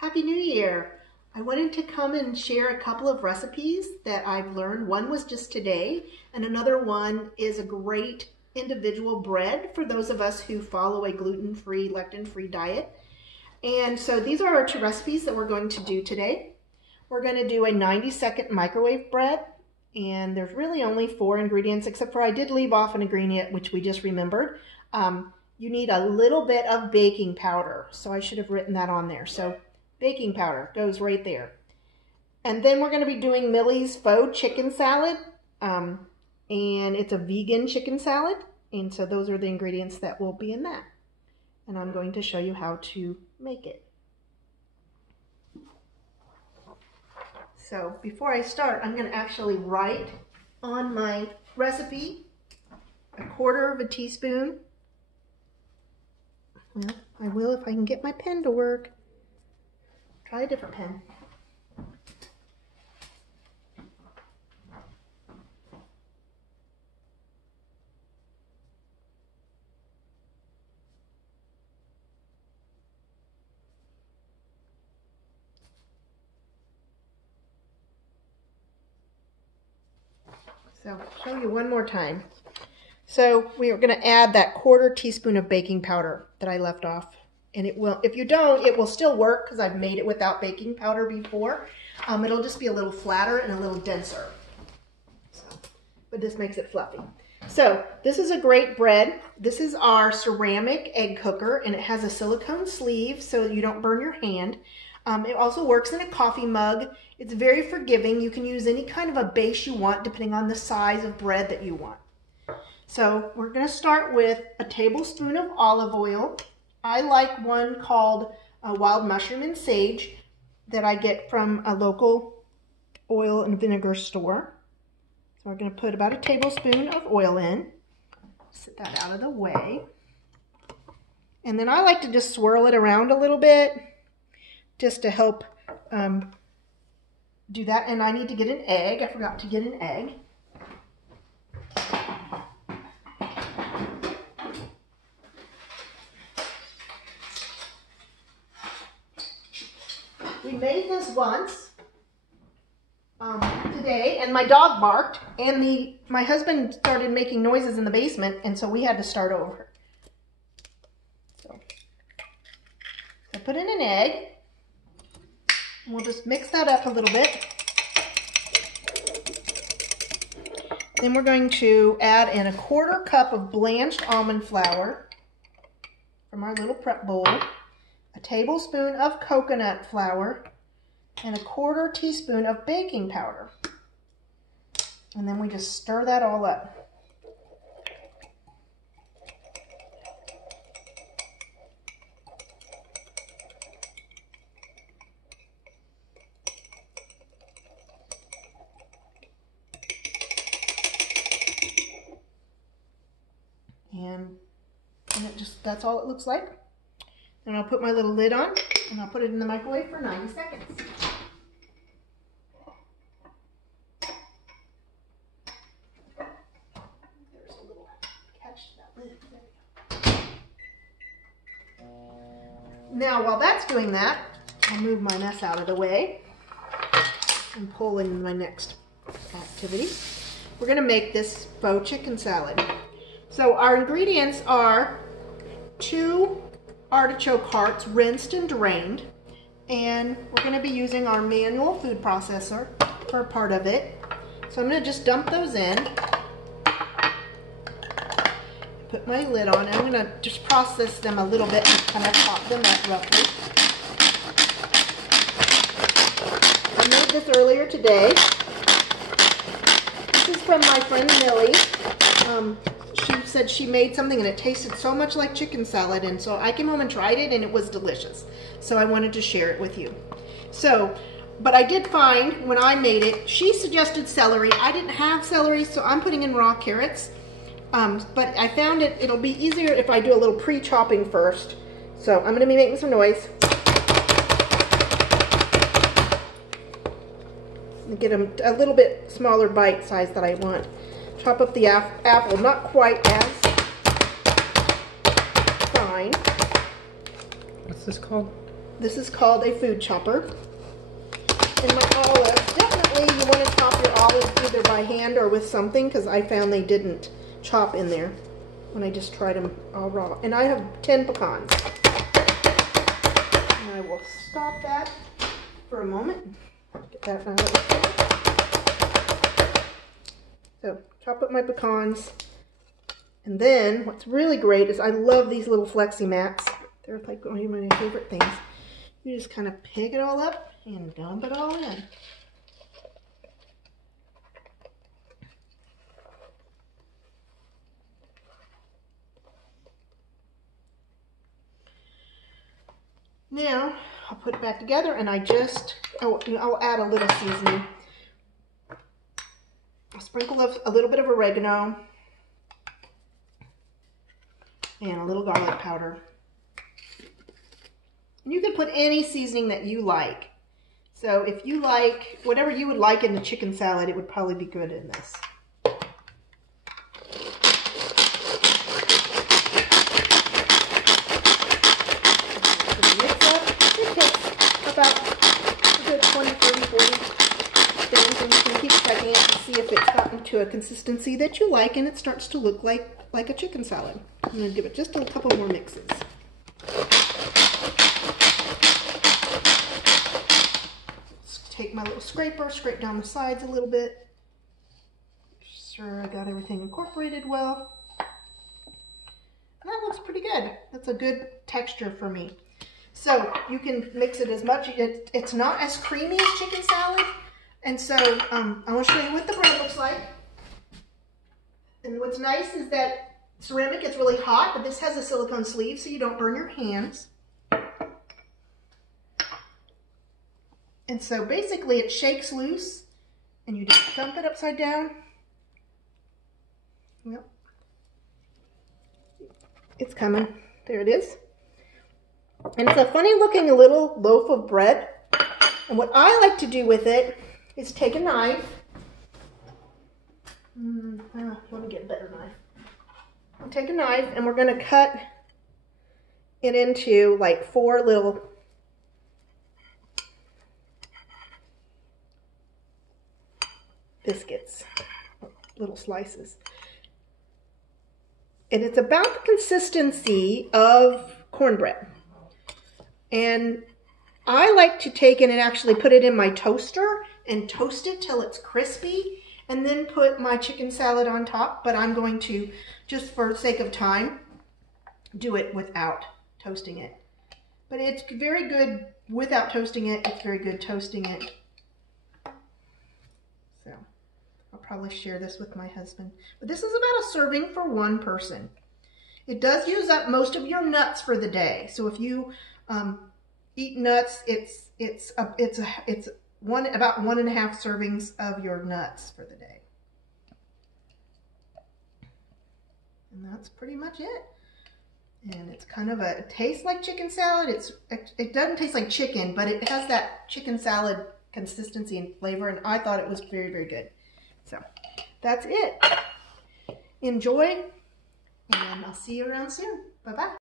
Happy New Year! I wanted to come and share a couple of recipes that I've learned. One was just today, and another one is a great individual bread for those of us who follow a gluten-free, lectin-free diet. And so these are our two recipes that we're going to do today. We're going to do a 90-second microwave bread, and there's really only 4 ingredients, except for I did leave off an ingredient, which we just remembered. You need a little bit of baking powder, so I should have written that on there. So baking powder goes right there. And then we're going to be doing Millie's Faux chicken salad, and it's a vegan chicken salad, and so those are the ingredients that will be in that. And I'm going to show you how to make it. So before I start, I'm going to actually write on my recipe 1/4 teaspoon. Well, I will if I can get my pen to work. Try a different pen. So I'll show you one more time. So we are going to add that 1/4 teaspoon of baking powder that I left off. And it will, if you don't, it will still work because I've made it without baking powder before. It'll just be a little flatter and a little denser. So, but this makes it fluffy. So this is a great bread. This is our ceramic egg cooker, and it has a silicone sleeve so you don't burn your hand. It also works in a coffee mug. It's very forgiving. You can use any kind of a base you want depending on the size of bread that you want. So we're going to start with a tablespoon of olive oil. I like one called Wild Mushroom and Sage that I get from a local oil and vinegar store. So we're going to put about a tablespoon of oil in. Set that out of the way. And then I like to just swirl it around a little bit just to help do that. And I need to get an egg. I forgot to get an egg. We made this once today, and my dog barked, and my husband started making noises in the basement, and so we had to start over. So I put in an egg, and we'll just mix that up a little bit. Then we're going to add in 1/4 cup of blanched almond flour from our little prep bowl, a tablespoon of coconut flour, and 1/4 teaspoon of baking powder. And then we just stir that all up. And it just, that's all it looks like. And I'll put my little lid on, and I'll put it in the microwave for 90 seconds. There's a little catch to that lid. There we go. Now, while that's doing that, I'll move my mess out of the way and pull in my next activity. We're going to make this faux chicken salad. So our ingredients are 2 artichoke hearts, rinsed and drained, and we're going to be using our manual food processor for part of it. So I'm going to just dump those in, put my lid on, and I'm going to just process them a little bit and kind of pop them up roughly. I made this earlier today. This is from my friend Millie. She said she made something and it tasted so much like chicken salad, and so I came home and tried it and it was delicious. So I wanted to share it with you. So, but I did find when I made it, she suggested celery. I didn't have celery, so I'm putting in raw carrots. But I found it'll be easier if I do a little pre-chopping first. So I'm going to be making some noise. And get them a little bit smaller bite size that I want. Chop up the apple, not quite as fine. What's this called? This is called a food chopper. And my olives, definitely you want to chop your olives either by hand or with something, because I found they didn't chop in there when I just tried them all raw. And I have 10 pecans. And I will stop that for a moment. Get that out of the So, chop up my pecans. And then, what's really great is I love these little flexi mats. They're like one of my favorite things. You just kind of pick it all up and dump it all in. Now, I'll put it back together and I'll add a little seasoning. A sprinkle of a little bit of oregano and a little garlic powder. And you can put any seasoning that you like. So if you like, whatever you would like in the chicken salad, it would probably be good in this. Mix up. It takes about a good 20, 30, 40 things, and you can keep checking it to see if it's gotten to a consistency that you like and it starts to look like a chicken salad. I'm going to give it just a couple more mixes. Take my little scraper, scrape down the sides a little bit. Make sure I got everything incorporated well. That looks pretty good. That's a good texture for me. So you can mix it as much. It's not as creamy as chicken salad. And so I want to show you what the bread looks like. And what's nice is that ceramic is really hot, but this has a silicone sleeve so you don't burn your hands. And so basically it shakes loose and you just dump it upside down. Yep. It's coming. There it is. And it's a funny looking little loaf of bread. And what I like to do with it is take a knife. Let me get a better knife. I'll take a knife and we're going to cut it into like 4 little biscuits, little slices. And it's about the consistency of cornbread. And I like to take it and actually put it in my toaster and toast it till it's crispy and then put my chicken salad on top, but I'm going to, just for sake of time, do it without toasting it. But it's very good without toasting it. It's very good toasting it. So I'll probably share this with my husband. But this is about a serving for 1 person. It does use up most of your nuts for the day. So if you eat nuts, it's about 1.5 servings of your nuts for the day. And that's pretty much it. And it's kind of it tastes like chicken salad. It doesn't taste like chicken, but it has that chicken salad consistency and flavor, and I thought it was very, very good. So that's it. Enjoy, and I'll see you around soon. Bye-bye.